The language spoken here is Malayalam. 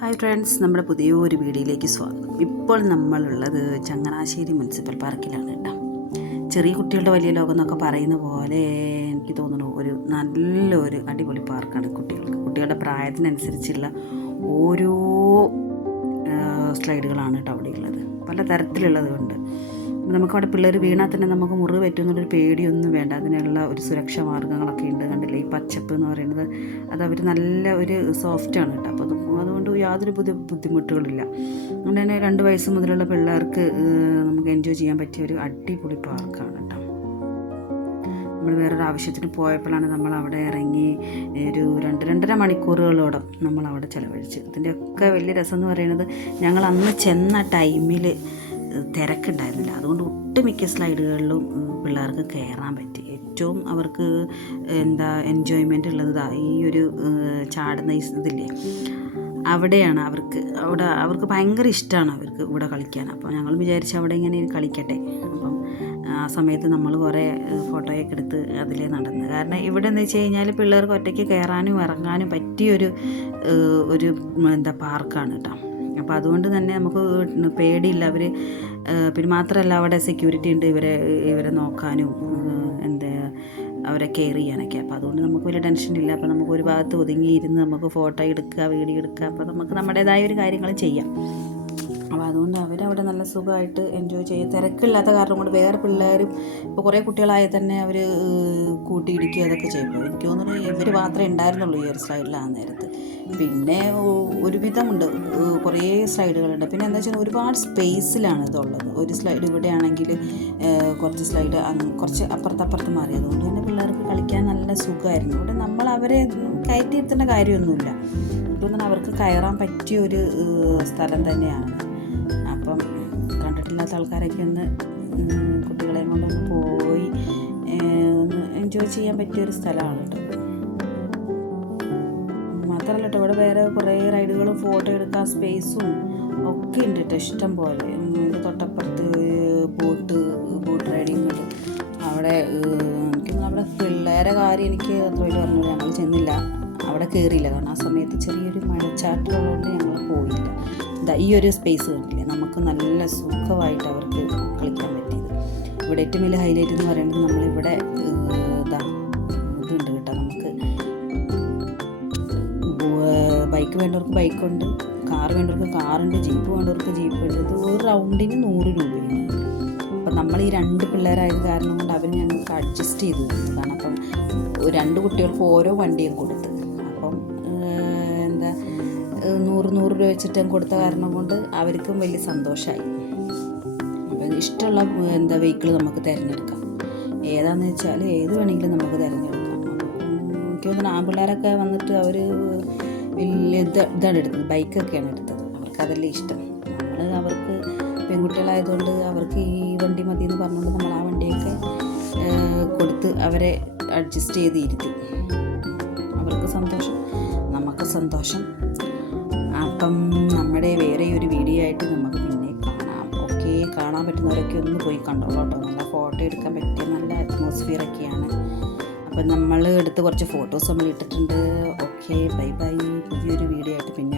ഹായ് ഫ്രണ്ട്സ് നമ്മുടെ പുതിയ ഒരു വീഡിയോയിലേക്ക് സ്വാഗതം. ഇപ്പോൾ നമ്മളുള്ളത് ചങ്ങനാശ്ശേരി മുനിസിപ്പൽ പാർക്കിലാണ് കേട്ടോ. ചെറിയ കുട്ടികളുടെ വലിയ ലോകം എന്നൊക്കെ പറയുന്ന പോലെ എനിക്ക് തോന്നുന്നു ഒരു നല്ലൊരു അടിപൊളി പാർക്കാണ് കുട്ടികൾക്ക്. കുട്ടികളുടെ പ്രായത്തിനനുസരിച്ചുള്ള ഓരോ സ്ലൈഡുകളാണ് കേട്ടോ അവിടെയുള്ളത്. പല തരത്തിലുള്ളത് ഉണ്ട്. നമുക്കവിടെ പിള്ളേർ വീണാൽ തന്നെ നമുക്ക് മുറിവ് പറ്റുമെന്നുള്ളൊരു പേടിയൊന്നും വേണ്ട. അതിനുള്ള ഒരു സുരക്ഷാ മാർഗങ്ങളൊക്കെ ഉണ്ട് കണ്ടില്ലേ? ഈ പച്ചപ്പ് എന്ന് പറയുന്നത്. അത് അവർ നല്ല ഒരു സോഫ്റ്റാണ് കേട്ടോ. അപ്പോൾ അത് അതുകൊണ്ട് യാതൊരു ബുദ്ധി ബുദ്ധിമുട്ടുകളില്ല. അതുകൊണ്ട് തന്നെ രണ്ട് വയസ്സ് മുതലുള്ള പിള്ളേർക്ക് നമുക്ക് എൻജോയ് ചെയ്യാൻ പറ്റിയ ഒരു അടിപൊളി പാർക്കാണ് കേട്ടോ. നമ്മൾ വേറൊരു ആവശ്യത്തിന് പോയപ്പോഴാണ് നമ്മൾ അവിടെ ഇറങ്ങി ഒരു രണ്ട് രണ്ടര മണിക്കൂറുകളോളം നമ്മൾ അവിടെ ചിലവഴിച്ച്. ഇതിന്റെയൊക്കെ വലിയ രസം എന്ന് പറയുന്നത് ഞങ്ങൾ അന്ന് ചെന്ന ടൈമിൽ തിരക്കുണ്ടായിരുന്നില്ല. അതുകൊണ്ട് ഒട്ടുമിക്ക സ്ലൈഡുകളിലും പിള്ളേർക്ക് കയറാൻ പറ്റി. ഏറ്റവും അവർക്ക് എന്താ എൻജോയ്മെന്റ് ഉള്ളത് ഈ ഒരു ചാടുന്ന ഇതില്ലേ? അവിടെയാണ് അവർക്ക്. അവിടെ അവർക്ക് ഭയങ്കര ഇഷ്ടമാണ് അവർക്ക് ഇവിടെ കളിക്കാൻ. അപ്പോൾ ഞങ്ങൾ വിചാരിച്ചു അവിടെ ഇങ്ങനെ കളിക്കട്ടെ. അപ്പം ആ സമയത്ത് നമ്മൾ കുറേ ഫോട്ടോയൊക്കെ എടുത്ത് അതിലേ നടന്ന്. കാരണം ഇവിടെ എന്ന് വെച്ച് കഴിഞ്ഞാൽ പിള്ളേർക്ക് ഒറ്റയ്ക്ക് കയറാനും ഇറങ്ങാനും പറ്റിയൊരു ഒരു എന്താ പാർക്കാണ് കേട്ടോ. അപ്പോൾ അതുകൊണ്ട് തന്നെ നമുക്ക് പേടിയില്ല. അവർ പിന്നെ മാത്രമല്ല അവിടെ സെക്യൂരിറ്റി ഉണ്ട് ഇവരെ ഇവരെ നോക്കാനും എന്താ അവരെ കെയർ ചെയ്യാനൊക്കെ. അപ്പോൾ അതുകൊണ്ട് നമുക്ക് വലിയ ടെൻഷൻ ഇല്ല. അപ്പോൾ നമുക്ക് ഒരു ഭാഗത്ത് ഒതുങ്ങിയിരുന്ന് നമുക്ക് ഫോട്ടോ എടുക്കുക വീഡിയോ എടുക്കുക. അപ്പോൾ നമുക്ക് നമ്മുടേതായ ഒരു കാര്യങ്ങൾ ചെയ്യാം. അപ്പോൾ അതുകൊണ്ട് അവരവിടെ നല്ല സുഖമായിട്ട് എൻജോയ് ചെയ്യും. തിരക്കില്ലാത്ത കാരണം കൊണ്ട് വേറെ പിള്ളേരും ഇപ്പോൾ കുറേ കുട്ടികളായി തന്നെ അവർ കൂട്ടിയിടിക്കുക അതൊക്കെ ചെയ്യുമ്പോൾ എനിക്ക് തോന്നുന്നു ഇവർ മാത്രമേ ഉണ്ടായിരുന്നുള്ളൂ ഈ ഒരു സ്ലൈഡിൽ ആ നേരത്ത്. പിന്നെ ഒരുവിധമുണ്ട് കുറേ സ്ലൈഡുകളുണ്ട്. പിന്നെ എന്താ വെച്ചാൽ ഒരുപാട് സ്പേസിലാണ് ഇതുള്ളത്. ഒരു സ്ലൈഡ് ഇവിടെ ആണെങ്കിൽ കുറച്ച് സ്ലൈഡ് കുറച്ച് അപ്പുറത്തപ്പുറത്ത് മാറി. അതുകൊണ്ട് തന്നെ പിള്ളേർക്ക് കളിക്കാൻ നല്ല സുഖമായിരുന്നു. ഇവിടെ നമ്മൾ അവരെ കയറ്റിയിരുത്തേണ്ട കാര്യമൊന്നുമില്ല. അവർക്ക് കയറാൻ പറ്റിയ ഒരു സ്ഥലം തന്നെയാണ്. കണ്ടിട്ടില്ലാത്ത ആൾക്കാരൊക്കെ ഒന്ന് കുട്ടികളെ കൊണ്ടൊന്ന് പോയി ഒന്ന് എൻജോയ് ചെയ്യാൻ പറ്റിയ ഒരു സ്ഥലമാണ് കേട്ടോ മാത്രമല്ല കേട്ടോ ഇവിടെ വേറെ കുറേ റൈഡുകളും ഫോട്ടോ എടുക്കാൻ സ്പേസും ഒക്കെ ഉണ്ട് കേട്ടോ ഇഷ്ടം പോലെ. തൊട്ടപ്പുറത്ത് ബോട്ട് ബോട്ട് റൈഡിങ് ഉണ്ട്. അവിടെ നമ്മുടെ പിള്ളേരെ കാര്യം എനിക്ക് അത്ര വലിയ പറഞ്ഞു ഞങ്ങൾ ചെന്നില്ല. കയറിയില്ല കാരണം ആ സമയത്ത് ചെറിയൊരു മഴച്ചാട്ടമുള്ളതുകൊണ്ട് ഞങ്ങൾ പോയില്ല. എന്താ ഈ ഒരു സ്പേസ് കണ്ടില്ലേ? നമുക്ക് നല്ല സുഖമായിട്ട് അവർക്ക് കളിക്കാൻ പറ്റിയത്. ഇവിടെ ഏറ്റവും വലിയ ഹൈലൈറ്റ് എന്ന് പറയുന്നത് നമ്മളിവിടെ ഇതാ ഇതുണ്ട് കേട്ടോ. നമുക്ക് ബൈക്ക് വേണ്ടവർക്ക് ബൈക്കുണ്ട് കാർ വേണ്ടവർക്ക് കാറുണ്ട് ജീപ്പ് വേണ്ടവർക്ക് ജീപ്പ് ഉണ്ട്. ഇത് ഒരു റൗണ്ടിന് നൂറ് രൂപയാണ്. അപ്പം നമ്മൾ ഈ രണ്ട് പിള്ളേരായത് കാരണം കൊണ്ട് അവർ ഞങ്ങൾക്ക് അഡ്ജസ്റ്റ് ചെയ്ത് കാരണം അപ്പം രണ്ട് കുട്ടികൾക്ക് ഓരോ വണ്ടിയും കൊടുത്ത്. നൂറ് നൂറ് രൂപ വെച്ചിട്ട് കൊടുത്ത കാരണം കൊണ്ട് അവർക്കും വലിയ സന്തോഷമായി അപ്പം ഇഷ്ടമുള്ള എന്താ വെഹിക്കിൾ നമുക്ക് തിരഞ്ഞെടുക്കാം. ഏതാന്ന് വെച്ചാൽ ഏത് വേണമെങ്കിലും നമുക്ക് തിരഞ്ഞെടുക്കാം. മുഖ്യമന്ത്രി തോന്നുന്നു ആൺപിള്ളേരൊക്കെ വന്നിട്ട് അവർ വലിയ ഇത് ഇതാണ് എടുത്തത്. ബൈക്കൊക്കെയാണ് എടുത്തത്. അവർക്ക് അതല്ലേ ഇഷ്ടം. നമ്മൾ അവർക്ക് പെൺകുട്ടികളായതുകൊണ്ട് അവർക്ക് ഈ വണ്ടി മതി എന്ന് പറഞ്ഞുകൊണ്ട് നമ്മൾ ആ വണ്ടിയൊക്കെ കൊടുത്ത് അവരെ അഡ്ജസ്റ്റ് ചെയ്ത് ഇരുത്തി. അവർക്ക് സന്തോഷം. നമുക്ക് സന്തോഷം. അപ്പം നമ്മുടെ വേറെ ഒരു വീഡിയോ ആയിട്ട് നമുക്ക് പിന്നെ കാണാം. ഓക്കെ കാണാൻ പറ്റുന്നവരൊക്കെ ഒന്ന് പോയി കണ്ടോളൂ കേട്ടോ. നല്ല ഫോട്ടോ എടുക്കാൻ പറ്റിയ നല്ല അറ്റ്മോസ്ഫിയർ ഒക്കെയാണ്. അപ്പം നമ്മൾ എടുത്ത് കുറച്ച് ഫോട്ടോസ് നമ്മൾ ഇട്ടിട്ടുണ്ട്. ഓക്കെ ബൈ ബൈ പുതിയൊരു വീഡിയോ ആയിട്ട് പിന്നെ